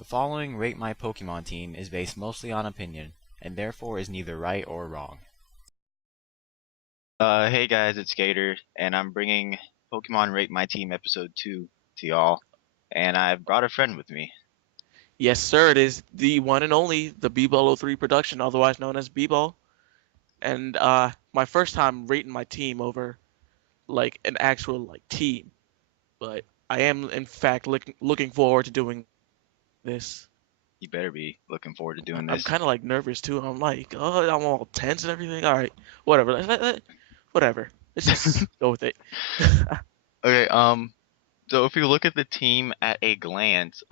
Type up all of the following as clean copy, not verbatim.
The following Rate My Pokemon team is based mostly on opinion, and therefore is neither right or wrong. Hey guys, it's Gator, and I'm bringing Pokemon Rate My Team Episode 2 to y'all, and I've brought a friend with me. Yes, sir. It is the one and only the B-Ball 03 production, otherwise known as B-Ball. And my first time rating my team over like an actual like team. But I am in fact looking forward to doing this. You better be looking forward to doing I'm this. kind of like nervous too. I'm like, oh, I'm all tense and everything. All right, whatever. Whatever. Let's just go with it. Okay, so if you look at the team at a glance,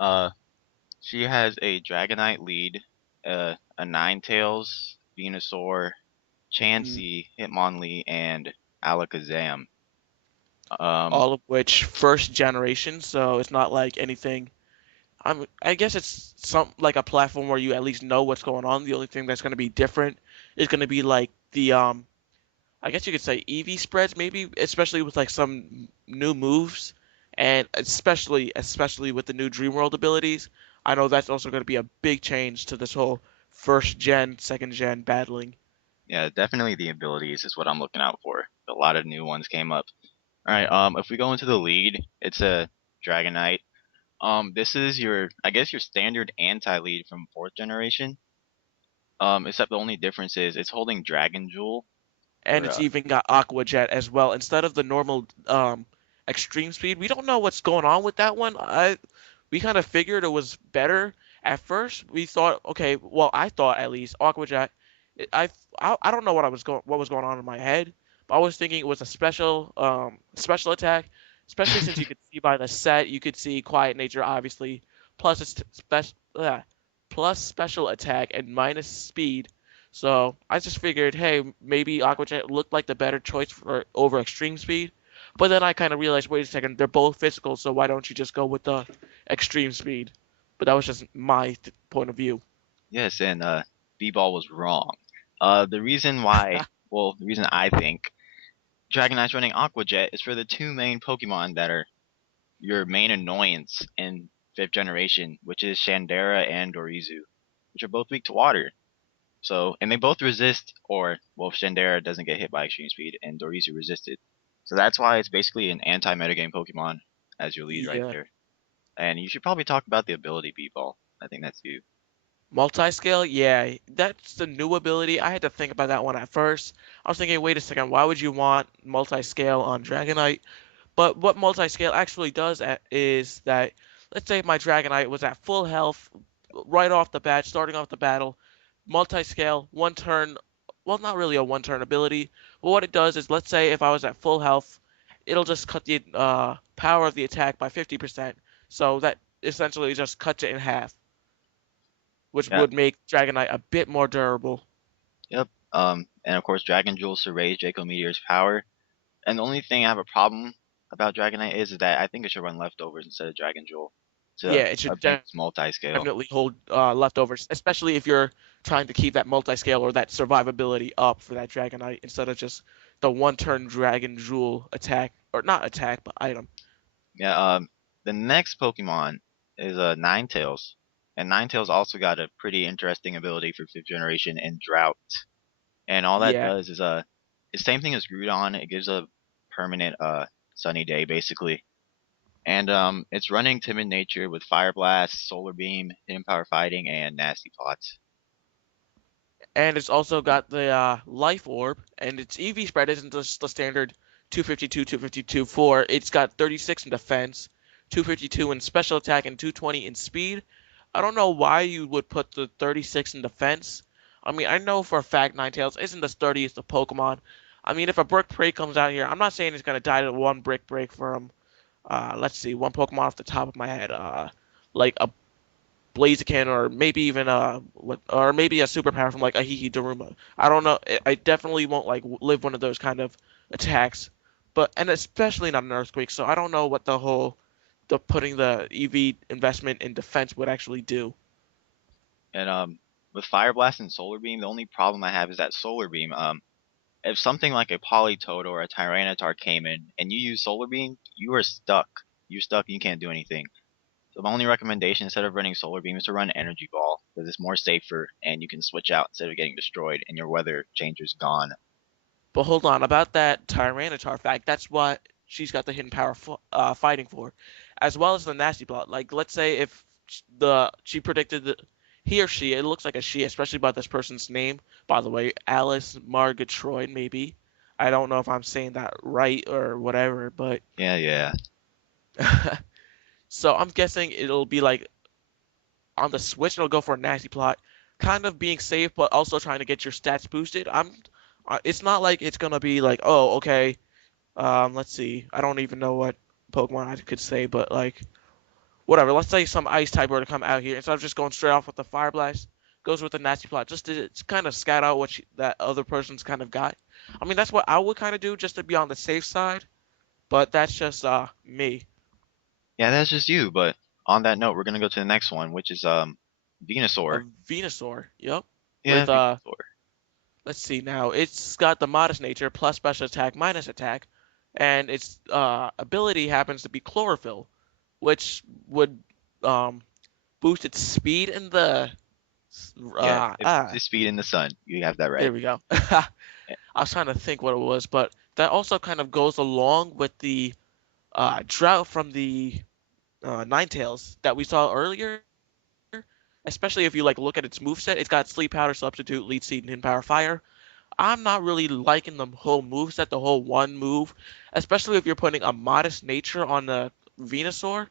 she has a Dragonite lead, a Ninetails, Venusaur, Mm, Chansey, Hitmonlee, and Alakazam. Um, all of which first generation, so it's not like anything. I guess it's some like a platform where you at least know what's going on. The only thing that's going to be different is going to be like the I guess you could say EV spreads maybe, especially with like some new moves and especially with the new Dream World abilities. I know that's also going to be a big change to this whole first gen, second gen battling. yeah, definitely the abilities is what I'm looking out for. A lot of new ones came up. Alright, if we go into the lead, it's a Dragonite. This is your, I guess your standard anti-lead from 4th generation. Except the only difference is it's holding Dragon Jewel. And Or it's even got Aqua Jet as well instead of the normal extreme speed. We don't know what's going on with that one. We kind of figured it was better at first. We thought, okay, well, I thought at least Aqua Jet. I don't know what was going on in my head, but I was thinking it was a special attack, especially since you could see by the set, you could see Quiet Nature obviously, plus it's plus special attack and minus speed. So I just figured, hey, maybe Aqua Jet looked like the better choice for over Extreme Speed. But then I kind of realized, wait a second, they're both physical, so why don't you just go with the Extreme Speed? But that was just my point of view. yes, and B-Ball was wrong. The reason why, well, the reason I think Dragonite's running Aqua Jet is for the two main Pokemon that are your main annoyance in 5th generation, which is Shandera and Dorizu, which are both weak to water. So, and they both resist, or, well, Shandera doesn't get hit by Extreme Speed, and Dorizu resisted. So that's why it's basically an anti-metagame Pokemon as your lead right Yeah. there. And you should probably talk about the ability B-Ball. I think that's you. Multi-scale, yeah, that's the new ability. I had to think about that one at first. I was thinking, wait a second, why would you want multi-scale on Dragonite? But what multi-scale actually does is that, let's say my Dragonite was at full health right off the bat, starting off the battle, multi-scale, one turn, well, not really a one-turn ability, but what it does is, let's say if I was at full health, it'll just cut the power of the attack by 50%. So that essentially just cuts it in half, which Yeah, would make Dragonite a bit more durable. yep. And of course, Dragon Jewels to raise Draco Meteor's power. And the only thing I have a problem about Dragonite is that I think it should run leftovers instead of Dragon Jewel to Yeah, it should abuse multi-scale. definitely hold leftovers, especially if you're trying to keep that multi-scale or that survivability up for that Dragonite instead of just the one-turn Dragon Jewel attack, or not attack, but item. Yeah, the next Pokemon is Ninetails. And Ninetails also got a pretty interesting ability for 5th generation in Drought. And all that Yeah, does is it's the same thing as Groudon. It gives a permanent sunny day basically. And it's running Timid Nature with Fire Blast, Solar Beam, Hidden Power Fighting, and Nasty Pots. and it's also got the Life Orb, and its EV spread isn't just the standard 252, 252, 4. It's got 36 in defense, 252 in special attack, and 220 in speed. I don't know why you would put the 36 in defense. I mean, I know for a fact Ninetales isn't the sturdiest of Pokemon. I mean, if a Brick Break comes out here, I'm not saying it's gonna die to one Brick Break from, let's see, one Pokemon off the top of my head, like a Blaziken or maybe even or maybe a superpower from like a Hiki Daruma. I don't know. I definitely won't like live one of those kind of attacks, but and especially not an earthquake. So I don't know what the putting the EV investment in defense would actually do. And with Fire Blast and Solar Beam, the only problem I have is that Solar Beam. If something like a Politoed or a Tyranitar came in and you use Solar Beam, you are stuck. You're stuck. You can't do anything. So my only recommendation instead of running Solar Beam is to run Energy Ball because it's more safer and you can switch out instead of getting destroyed and your weather changer's gone. But hold on, about that Tyranitar fact, that's what she's got the hidden power fighting for, as well as the nasty plot. Like, let's say if she predicted that he or she, it looks like a she, especially by this person's name. By the way, Alice Margatroyd, maybe. I don't know if I'm saying that right or whatever, but Yeah, yeah. so I'm guessing it'll be like on the Switch, it'll go for a nasty plot, kind of being safe, but also trying to get your stats boosted. It's not like it's gonna be like, oh, okay, let's see. I don't even know what Pokemon I could say, but like whatever. Let's say some Ice type were to come out here instead of just going straight off with the Fire Blast, goes with the nasty plot, just to kind of scout out what that other person's kind of got. I mean, that's what I would kind of do just to be on the safe side, but that's just me. Yeah, that's just you, but on that note, we're gonna go to the next one, which is A Venusaur. Venusaur, yep. Yeah, With Venusaur. let's see now. It's got the modest nature plus special attack minus attack, and its ability happens to be chlorophyll, which would um, boost its speed in the Yeah, it's ah. the speed in the sun. You have that right. There we go. Yeah, I was trying to think what it was, but that also kind of goes along with the drought from the Ninetails that we saw earlier. Especially if you like look at its moveset, it's got Sleep Powder, Substitute, Lead Seed, and Hidden Power Fire. I'm not really liking the whole moveset, the whole one move, especially if you're putting a modest nature on the Venusaur.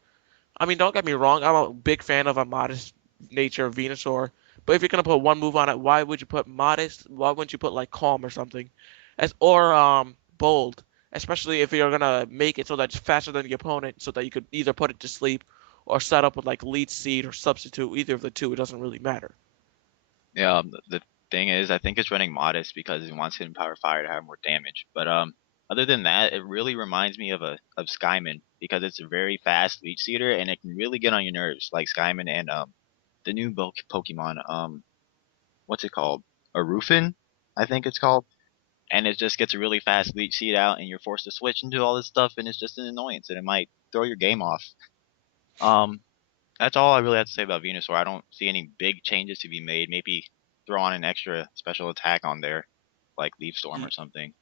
I mean, don't get me wrong, I'm a big fan of a modest nature Venusaur, but if you're gonna put one move on it, why would you put modest? Why wouldn't you put like calm or something, or bold? Especially if you're gonna make it so that it's faster than the opponent, so that you could either put it to sleep or set up with like lead seed or substitute. Either of the two, it doesn't really matter. yeah. The thing is, I think it's running modest because it wants hidden power fire to have more damage. But other than that, it really reminds me of Skyman because it's a very fast leech seeder and it can really get on your nerves, like Skyman and the new Pokemon what's it called? A Roofin, I think it's called. And it just gets a really fast leech seed out, and you're forced to switch and do all this stuff, and it's just an annoyance, and it might throw your game off. Um, that's all I really have to say about Venusaur. I don't see any big changes to be made. Maybe throw on an extra special attack on there, like Leaf Storm or something.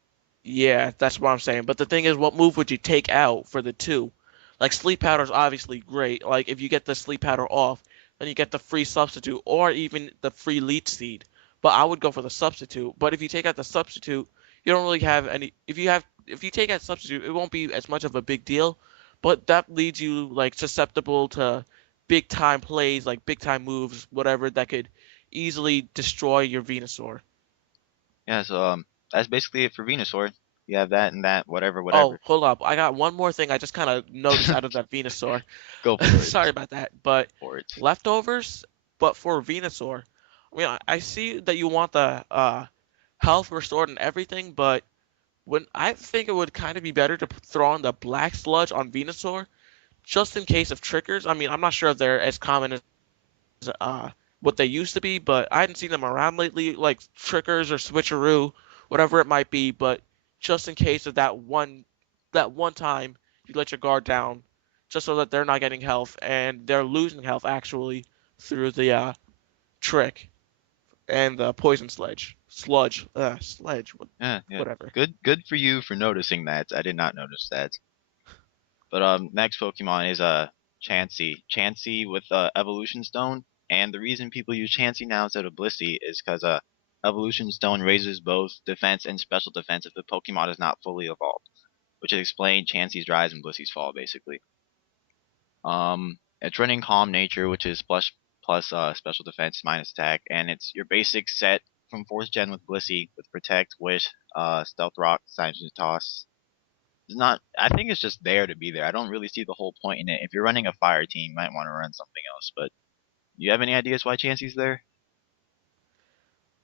Yeah, that's what I'm saying. But the thing is, what move would you take out for the two? Like sleep powder is obviously great. Like if you get the sleep powder off, then you get the free substitute or even the free leech seed. But I would go for the substitute. But if you take out the substitute, you don't really have any. If you take out substitute, it won't be as much of a big deal. But that leaves you like susceptible to big time plays, like big time moves, whatever that could easily destroy your Venusaur. Yeah, so that's basically it for Venusaur. You have that and that, whatever, Oh, whatever. hold up. I got one more thing I just kind of noticed out of that Venusaur. Go for it. Sorry about that. But For it. leftovers, but for Venusaur. I mean, I see that you want the health restored and everything, but when I think it would kind of be better to throw on the black sludge on Venusaur just in case of triggers. I mean, I'm not sure if they're as common as what they used to be, but I hadn't seen them around lately, like triggers or switcheroo, whatever it might be. But just in case of that one time you let your guard down, just so that they're not getting health and they're losing health actually through the trick and the poison sledge, Yeah, yeah. whatever. Good for you for noticing that. I did not notice that. But next Pokemon is Chansey. Chansey with Evolution Stone, and the reason people use Chansey now instead of Blissey is because Evolution Stone raises both defense and special defense if the Pokemon is not fully evolved, which explains Chansey's rise and Blissey's fall basically. It's running Calm Nature, which is plus special defense minus attack, and it's your basic set from fourth gen with Blissey with Protect, Wish, Stealth Rock, Silence Toss. It's not. I think it's just there to be there. I don't really see the whole point in it. If you're running a fire team, you might want to run something else. But you have any ideas why Chansey's there?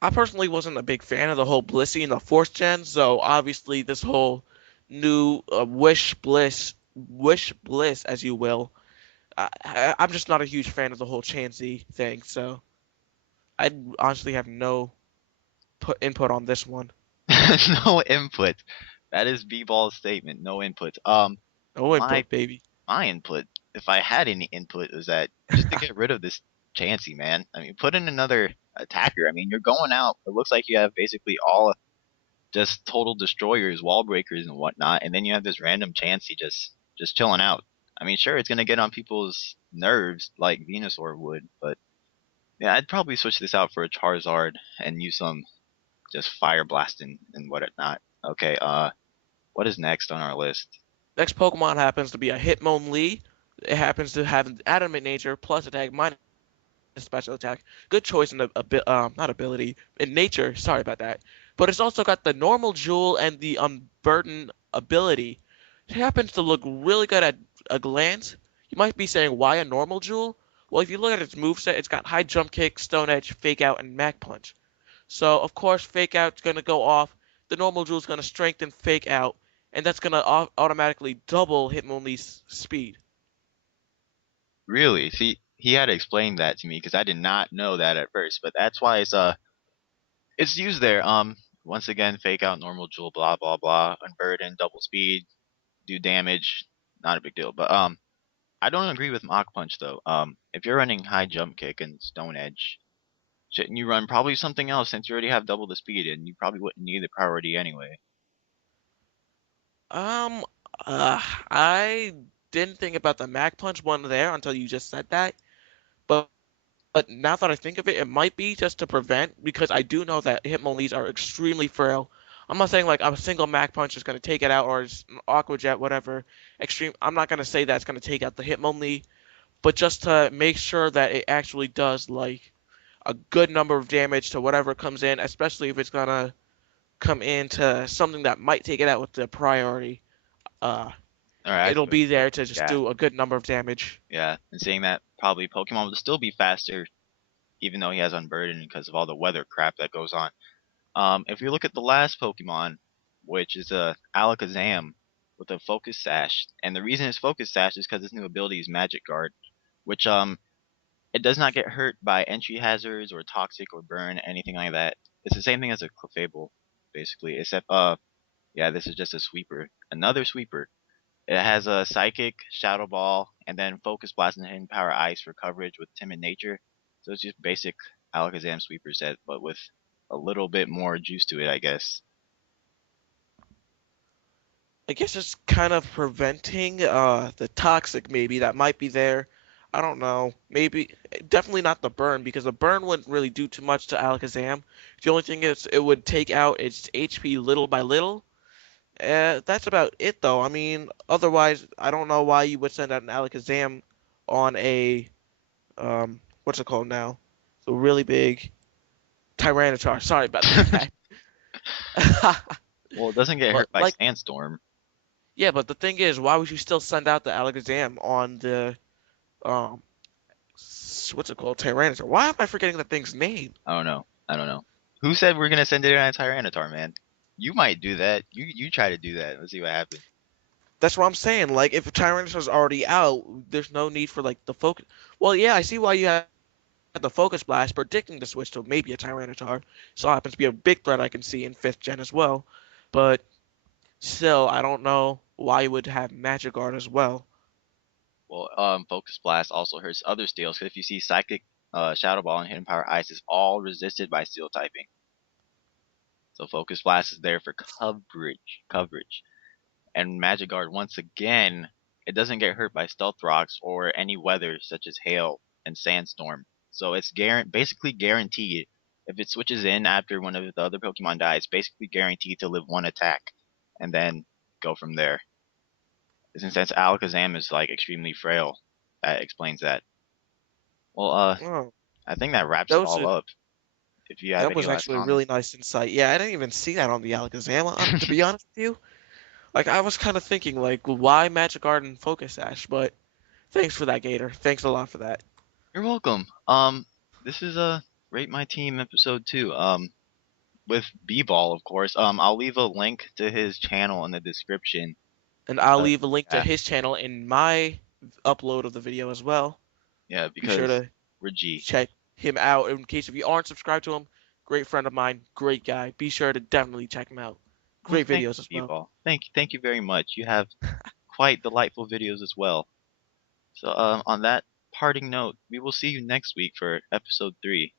I personally wasn't a big fan of the whole Blissey in the fourth gen, so obviously this whole new wish bliss, as you will. I'm just not a huge fan of the whole Chansey thing, so I honestly have no input on this one. No input. That is B-Ball's statement. No input. No My input, baby. my input. if I had any input, is that just to get rid of this Chansey, man. I mean, put in another attacker. I mean, you're going out. It looks like you have basically all just total destroyers, wall breakers, and whatnot, and then you have this random Chansey just chilling out. I mean, sure, it's gonna get on people's nerves like Venusaur would, but yeah, I'd probably switch this out for a Charizard and use some just fire blasting and whatnot. Okay, what is next on our list? Next Pokemon happens to be a Hitmonlee. It happens to have an adamant nature plus attack minus special attack. Good choice in not ability in nature. Sorry about that. But it's also got the normal jewel and the unburden ability. It happens to look really good at a glance. You might be saying, why a normal jewel? Well, if you look at its moveset, it's got high jump kick, stone edge, fake out, and Mach punch. So of course, fake out's gonna go off. The normal jewel's gonna strengthen fake out, and that's gonna automatically double Hitmonlee's speed. Really? See, he had to explain that to me because I did not know that at first. But that's why it's used there. Once again, fake out, normal jewel, blah blah blah, unburden, double speed, do damage. Not a big deal. But I don't agree with Mach Punch though. If you're running high jump kick and stone edge, shouldn't you run probably something else since you already have double the speed and you probably wouldn't need the priority anyway. Um, uh, I didn't think about the Mach punch one there until you just said that. But but now that I think of it, it might be just to prevent because I do know that Hitmonlees are extremely frail. I'm not saying like a single Mach punch is going to take it out or an Aqua Jet, whatever. Extreme. I'm not going to say that's going to take out the Hitmonlee, but just to make sure that it actually does like a good number of damage to whatever comes in, especially if it's gonna come into something that might take it out with the priority. Uh, All right, I see it'll what be you're saying. there to just Yeah, do a good number of damage. yeah. And saying that probably Pokemon will still be faster even though he has Unburden because of all the weather crap that goes on. If you look at the last Pokemon, which is a Alakazam with a Focus Sash, and the reason it's Focus Sash is because his new ability is Magic Guard, which it does not get hurt by entry hazards or toxic or burn anything like that. It's the same thing as a Clefable, basically, except yeah, this is just a sweeper, another sweeper. It has a Psychic, Shadow Ball, and then Focus Blast and Hidden Power Ice for coverage with Timid Nature. So it's just basic Alakazam sweeper set, but with a little bit more juice to it, I guess. I guess it's kind of preventing the toxic maybe that might be there. I don't know. Maybe definitely not the burn because the burn wouldn't really do too much to Alakazam. The only thing is it would take out its HP little by little. That's about it though. I mean, otherwise I don't know why you would send out an Alakazam on a what's it called now? So really big Tyranitar. Sorry about that. Well, it doesn't get But hurt by like Sandstorm. yeah, but the thing is, why would you still send out the Alakazam on the um what's it called? Tyranitar. Why am I forgetting that thing's name? I don't know. I don't know. Who said we're gonna send it on a Tyranitar, man? You might do that. You try to do that. Let's see what happens. That's what I'm saying. Like if Tyranitar's already out, there's no need for like the focus. Well, yeah, I see why you have the Focus Blast predicting the switch to maybe a Tyranitar. So it happens to be a big threat I can see in 5th gen as well. But still, I don't know why you would have Magic Guard as well. Well, Focus Blast also hurts other steels. Cause if you see Psychic, Shadow Ball, and Hidden Power Ice is all resisted by Steel typing. So Focus Blast is there for coverage. And Magic Guard, once again, it doesn't get hurt by Stealth Rocks or any weather such as hail and sandstorm. So it's basically guaranteed. If it switches in after one of the other Pokemon dies, basically guaranteed to live one attack, and then go from there. Since Alakazam is like extremely frail, that explains that. Well, Oh, I think that wraps that it was all a, up. If you have that any was last actually a really comments. nice insight. Yeah, I didn't even see that on the Alakazam. To be honest with you, like I was kind of thinking like, why Magic Guard and Focus Sash? But thanks for that, Gator. Thanks a lot for that. You're welcome. This is Rate My Team episode 2. With B-Ball, of course. I'll leave a link to his channel in the description. And I'll Uh, leave a link to yeah, his channel in my upload of the video as well. yeah, Be sure because to we're G. check him out in case if you aren't subscribed to him. Great friend of mine, great guy. Be sure to definitely check him out. Well, Great thank videos you, as well. B-Ball. Thank you very much. You have quite delightful videos as well. So on that parting note, we will see you next week for episode 3.